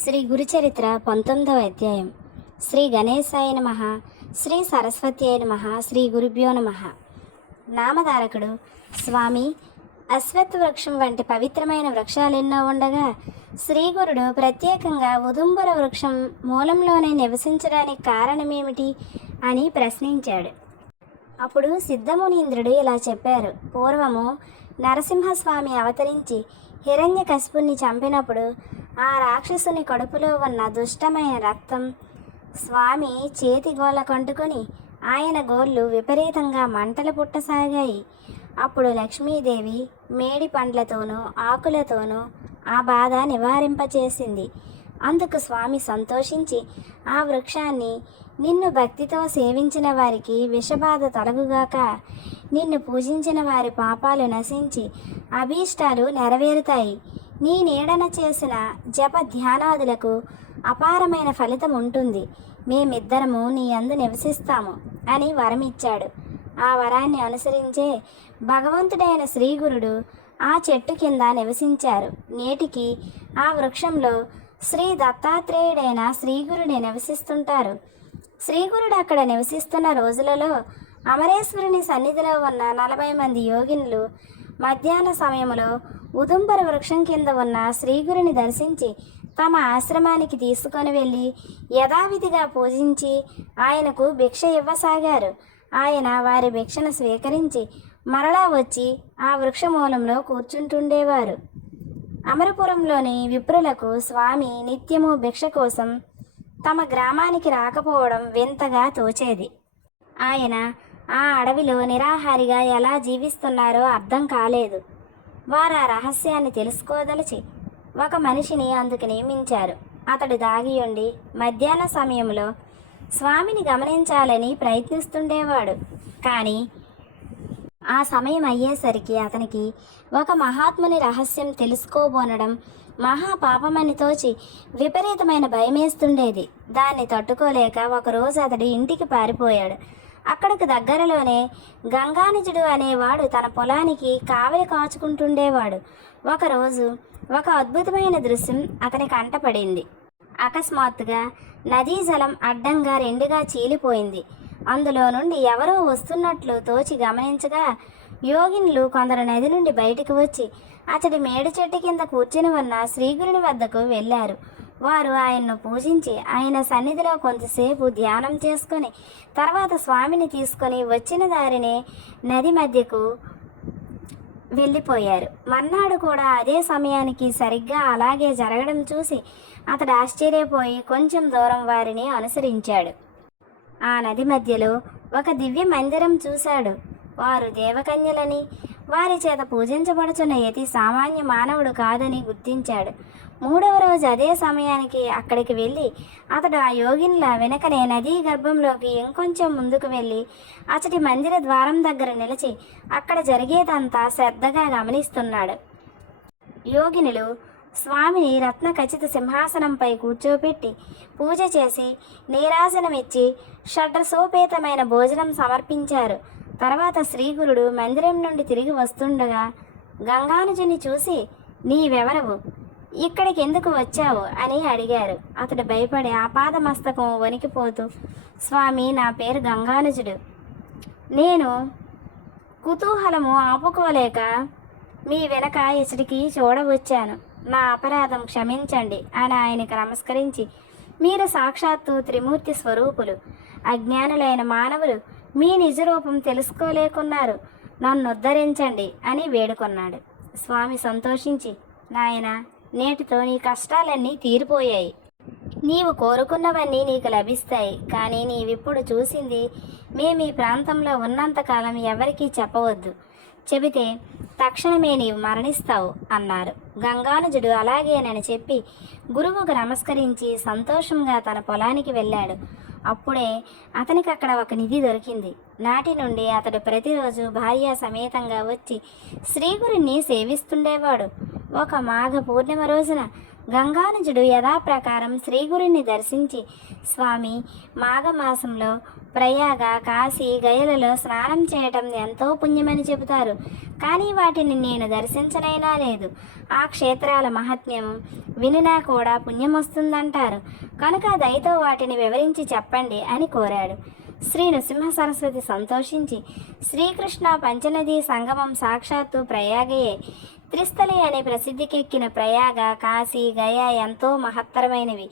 శ్రీ గురుచరిత్ర పంతొమ్మిదవ అధ్యాయం. శ్రీ గణేశాయ నమ శ్రీ సరస్వతి అయిన నమ శ్రీ గురుభ్యో నమ. నామధారకుడు స్వామి అశ్వత్ వృక్షం వంటి పవిత్రమైన వృక్షాలు ఎన్నో ఉండగా శ్రీగురుడు ప్రత్యేకంగా ఉదుంబర వృక్షం మూలంలోనే నివసించడానికి కారణమేమిటి అని ప్రశ్నించాడు. అప్పుడు సిద్ధమునీంద్రుడు ఇలా చెప్పారు. పూర్వము నరసింహస్వామి అవతరించి హిరణ్యకశిపుణ్ణి చంపినప్పుడు ఆ రాక్షసుని కడుపులో ఉన్న దుష్టమైన రక్తం స్వామి చేతి గోల కంటుకొని ఆయన గోళ్ళు విపరీతంగా మంటలు పుట్టసాగాయి. అప్పుడు లక్ష్మీదేవి మేడి పండ్లతోనూ ఆకులతోనూ ఆ బాధ నివారింపచేసింది. అందుకు స్వామి సంతోషించి ఆ వృక్షాన్ని నిన్ను భక్తితో సేవించిన వారికి విషబాధ తొలగుగాక నిన్ను పూజించిన వారి పాపాలు నశించి అభీష్టాలు నెరవేరుతాయి. నీ నీడన చేసిన జప ధ్యానాదులకు అపారమైన ఫలితం ఉంటుంది. మేమిద్దరము నీ అందు నివసిస్తాము అని వరమిచ్చాడు. ఆ వరాన్ని అనుసరించే భగవంతుడైన శ్రీగురుడు ఆ చెట్టు కింద నివసించారు. నేటికి ఆ వృక్షంలో శ్రీ దత్తాత్రేయుడైన శ్రీగురుని నివసిస్తుంటారు. శ్రీగురుడు అక్కడ నివసిస్తున్న రోజులలో అమరేశ్వరుని సన్నిధిలో ఉన్న నలభై మంది యోగినులు మధ్యాహ్న సమయంలో ఉదుంబర వృక్షం కింద ఉన్న శ్రీగురుని దర్శించి తమ ఆశ్రమానికి తీసుకొని వెళ్ళి యథావిధిగా పూజించి ఆయనకు భిక్ష ఇవ్వసాగారు. ఆయన వారి భిక్షను స్వీకరించి మరలా వచ్చి ఆ వృక్షమూలంలో కూర్చుంటుండేవారు. అమరపురంలోని విప్రులకు స్వామి నిత్యము భిక్ష కోసం తమ గ్రామానికి రాకపోవడం వింతగా తోచేది. ఆయన ఆ అడవిలో నిరాహారిగా ఎలా జీవిస్తున్నారో అర్థం కాలేదు. వారు ఆ రహస్యాన్ని తెలుసుకోదలిచి ఒక మనిషిని అందుకు నియమించారు. అతడు దాగి ఉండి మధ్యాహ్న సమయంలో స్వామిని గమనించాలని ప్రయత్నిస్తుండేవాడు. కానీ ఆ సమయం అయ్యేసరికి అతనికి ఒక మహాత్ముని రహస్యం తెలుసుకోబోనడం మహాపాపమని తోచి విపరీతమైన భయమేస్తుండేది. దాన్ని తట్టుకోలేక ఒకరోజు అతడు ఇంటికి పారిపోయాడు. అక్కడికి దగ్గరలోనే గంగానిజుడు అనేవాడు తన పొలానికి కావలి కాచుకుంటుండేవాడు. ఒకరోజు ఒక అద్భుతమైన దృశ్యం అతని కంటపడింది. అకస్మాత్తుగా నదీ జలం అడ్డంగా రెండుగా చీలిపోయింది. అందులో నుండి ఎవరో వస్తున్నట్లు తోచి గమనించగా యోగిన్లు కొందరు నది నుండి బయటకు వచ్చి అతడి మేడు చెట్టు కింద కూర్చుని ఉన్న శ్రీగురుని వద్దకు వెళ్ళారు. వారు ఆయన్ను పూజించి ఆయన సన్నిధిలో కొంతసేపు ధ్యానం చేసుకొని తర్వాత స్వామిని తీసుకొని వచ్చిన దారినే నది మధ్యకు వెళ్ళిపోయారు. మర్నాడు కూడా అదే సమయానికి సరిగ్గా అలాగే జరగడం చూసి అతడు ఆశ్చర్యపోయి కొంచెం దూరం వారిని అనుసరించాడు. ఆ నది మధ్యలో ఒక దివ్య మందిరం చూశాడు. వారు దేవకన్యలని వారి చేత పూజించబడుచున్న యతి సామాన్య మానవుడు కాదని గుర్తించాడు. మూడవ రోజు అదే సమయానికి అక్కడికి వెళ్ళి అతడు ఆ యోగినిల వెనకనే నదీ గర్భంలోకి ఇంకొంచెం ముందుకు వెళ్ళి అతడి మందిర ద్వారం దగ్గర నిలిచి అక్కడ జరిగేదంతా శ్రద్ధగా గమనిస్తున్నాడు. యోగినులు స్వామిని రత్న ఖచ్చిత సింహాసనంపై కూర్చోపెట్టి పూజ చేసి నీరాజనమిచ్చి షడ్రసోపేతమైన భోజనం సమర్పించారు. తర్వాత శ్రీగురుడు మందిరం నుండి తిరిగి వస్తుండగా గంగానుజుని చూసి నీవెవరవు? ఇక్కడికి ఎందుకు వచ్చావు? అని అడిగారు. అతడు భయపడి ఆపాదమస్తకం వణికిపోతూ స్వామి నా పేరు గంగానుజుడు. నేను కుతూహలము ఆపుకోలేక మీ వెనక ఇచ్చడికి చూడవచ్చాను. నా అపరాధం క్షమించండి అని ఆయనకు నమస్కరించి మీరు సాక్షాత్తు త్రిమూర్తి స్వరూపులు అజ్ఞానులైన మానవులు మీ నిజరూపం తెలుసుకోలేకున్నారు. నన్ను ఉద్ధరించండి అని వేడుకొన్నాడు. స్వామి సంతోషించి నాయన నేటితో నీ కష్టాలన్నీ తీరిపోయాయి. నీవు కోరుకున్నవన్నీ నీకు లభిస్తాయి. కానీ నీవిప్పుడు చూసింది మేము ఈ ప్రాంతంలో ఉన్నంతకాలం ఎవరికీ చెప్పవద్దు. చెబితే తక్షణమే నీవు మరణిస్తావు అన్నారు. గంగానుజుడు అలాగేనని చెప్పి గురువుకు నమస్కరించి సంతోషంగా తన పొలానికి వెళ్ళాడు. అప్పుడే అతనికి అక్కడ ఒక నిధి దొరికింది. నాటి నుండి అతడు ప్రతిరోజు భార్య సమేతంగా వచ్చి శ్రీగురిని సేవిస్తుండేవాడు. ఒక మాఘ పూర్ణిమ రోజున గంగానుజుడు యథాప్రకారం శ్రీగురుని దర్శించి స్వామి మాఘమాసంలో ప్రయాగ కాశీ గయలలో స్నానం చేయటం ఎంతో పుణ్యమని చెబుతారు. కానీ వాటిని నేను దర్శించనైనా లేదు. ఆ క్షేత్రాల మహత్యం వినినా కూడా పుణ్యం వస్తుందంటారు కనుక దయతో వాటిని వివరించి చెప్పండి అని కోరాడు. శ్రీ నృసింహ సరస్వతి సంతోషించి శ్రీకృష్ణ పంచనదీ సంగమం సాక్షాత్తు ప్రయాగయే. త్రిస్థలి అనే ప్రసిద్ధికెక్కిన ప్రయాగ కాశీ గయా ఎంతో మహత్తరమైనవి.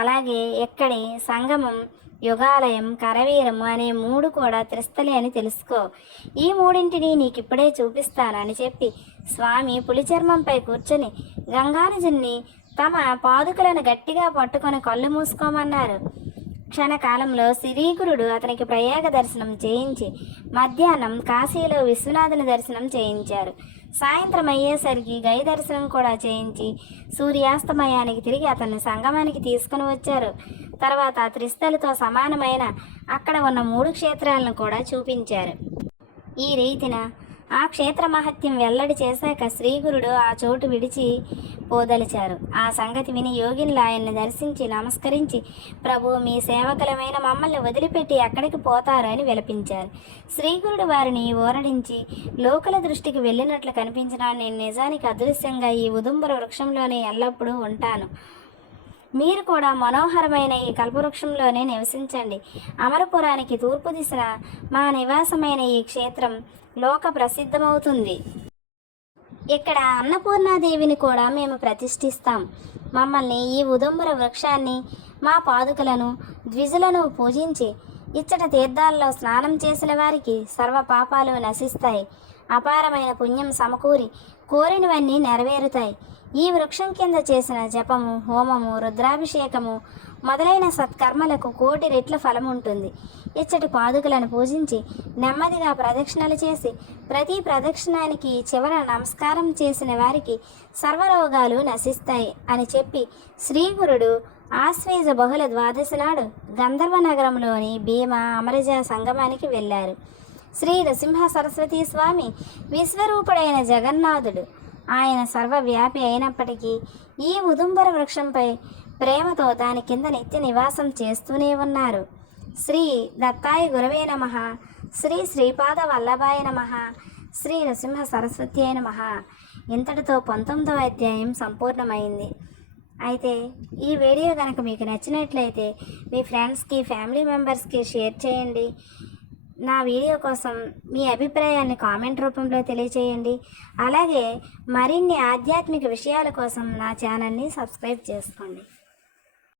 అలాగే ఇక్కడి సంగమం యుగాలయం కరవీరం అనే మూడు కూడా త్రిస్థలి అని తెలుసుకో. ఈ మూడింటిని నీకిప్పుడే చూపిస్తానని చెప్పి స్వామి పులిచర్మంపై కూర్చొని గంగానుజుని తమ పాదుకలను గట్టిగా పట్టుకొని కళ్ళు మూసుకోమన్నారు. క్షణకాలంలో శ్రీకురుడు అతనికి ప్రయాగ దర్శనం చేయించి మధ్యాహ్నం కాశీలో విశ్వనాథుని దర్శనం చేయించారు. సాయంత్రం అయ్యేసరికి గై దర్శనం కూడా చేయించి సూర్యాస్తమయానికి తిరిగి అతన్ని సంగమానికి తీసుకుని వచ్చారు. తర్వాత త్రిస్థలితో సమానమైన అక్కడ ఉన్న మూడు క్షేత్రాలను కూడా చూపించారు. ఈ రీతిన ఆ క్షేత్ర మహత్యం వెల్లడి చేశాక శ్రీగురుడు ఆ చోటు విడిచి పోదలిచారు. ఆ సంగతి విని యోగిన్లు ఆయన్ని దర్శించి నమస్కరించి ప్రభు మీ సేవకులమైన మమ్మల్ని వదిలిపెట్టి ఎక్కడికి పోతారు? అని విలపించారు. శ్రీగురుడు వారిని ఊరడించి లోకల దృష్టికి వెళ్ళినట్లు కనిపించినా నేను నిజానికి అదృశ్యంగా ఈ ఉదుంబర వృక్షంలోనే ఎల్లప్పుడూ ఉంటాను. మీరు కూడా మనోహరమైన ఈ కల్పవృక్షంలోనే నివసించండి. అమరపురానికి తూర్పు దిశన మా నివాసమైన ఈ క్షేత్రం లోక ప్రసిద్ధమవుతుంది. ఇక్కడ అన్నపూర్ణాదేవిని కూడా మేము ప్రతిష్ఠిస్తాం. మమ్మల్ని ఈ ఉదంబర వృక్షాన్ని మా పాదుకలను ద్విజులను పూజించి ఇచ్చట తీర్థాల్లో స్నానం చేసిన వారికి సర్వ పాపాలు నశిస్తాయి. అపారమైన పుణ్యం సమకూరి కోరినవన్నీ నెరవేరుతాయి. ఈ వృక్షం కింద చేసిన జపము హోమము రుద్రాభిషేకము మొదలైన సత్కర్మలకు కోటి రెట్ల ఫలం ఉంటుంది. ఇచ్చటి పాదుకలను పూజించి నెమ్మదిగా ప్రదక్షిణలు చేసి ప్రతి ప్రదక్షిణానికి చివర నమస్కారం చేసిన వారికి సర్వరోగాలు నశిస్తాయి అని చెప్పి శ్రీగురుడు ఆశ్వేజ బహుళ ద్వాదశి నాడు గంధర్వ నగరంలోని భీమ అమరజ సంగమానికి వెళ్ళారు. శ్రీ నృసింహ సరస్వతి స్వామి విశ్వరూపుడైన జగన్నాథుడు ఆయన సర్వవ్యాపి అయినప్పటికీ ఈ ఉదుంబర వృక్షంపై ప్రేమతో దాని కింద నిత్య నివాసం చేస్తూనే ఉన్నారు. శ్రీ దత్తాయి గురవే నమ. శ్రీ శ్రీపాద వల్లభాయ నమ. శ్రీ నృసింహ సరస్వతి అయిన నమ. ఇంతటితో పంతొమ్మిదవ అధ్యాయం సంపూర్ణమైంది. అయితే ఈ వీడియో కనుక మీకు నచ్చినట్లయితే మీ ఫ్రెండ్స్కి ఫ్యామిలీ మెంబర్స్కి షేర్ చేయండి. నా వీడియో కోసం మీ అభిప్రాయాన్ని కామెంట్ రూపంలో తెలియచేయండి. అలాగే మరిన్ని ఆధ్యాత్మిక విషయాల కోసం నా ఛానల్ని సబ్స్క్రైబ్ చేసుకోండి.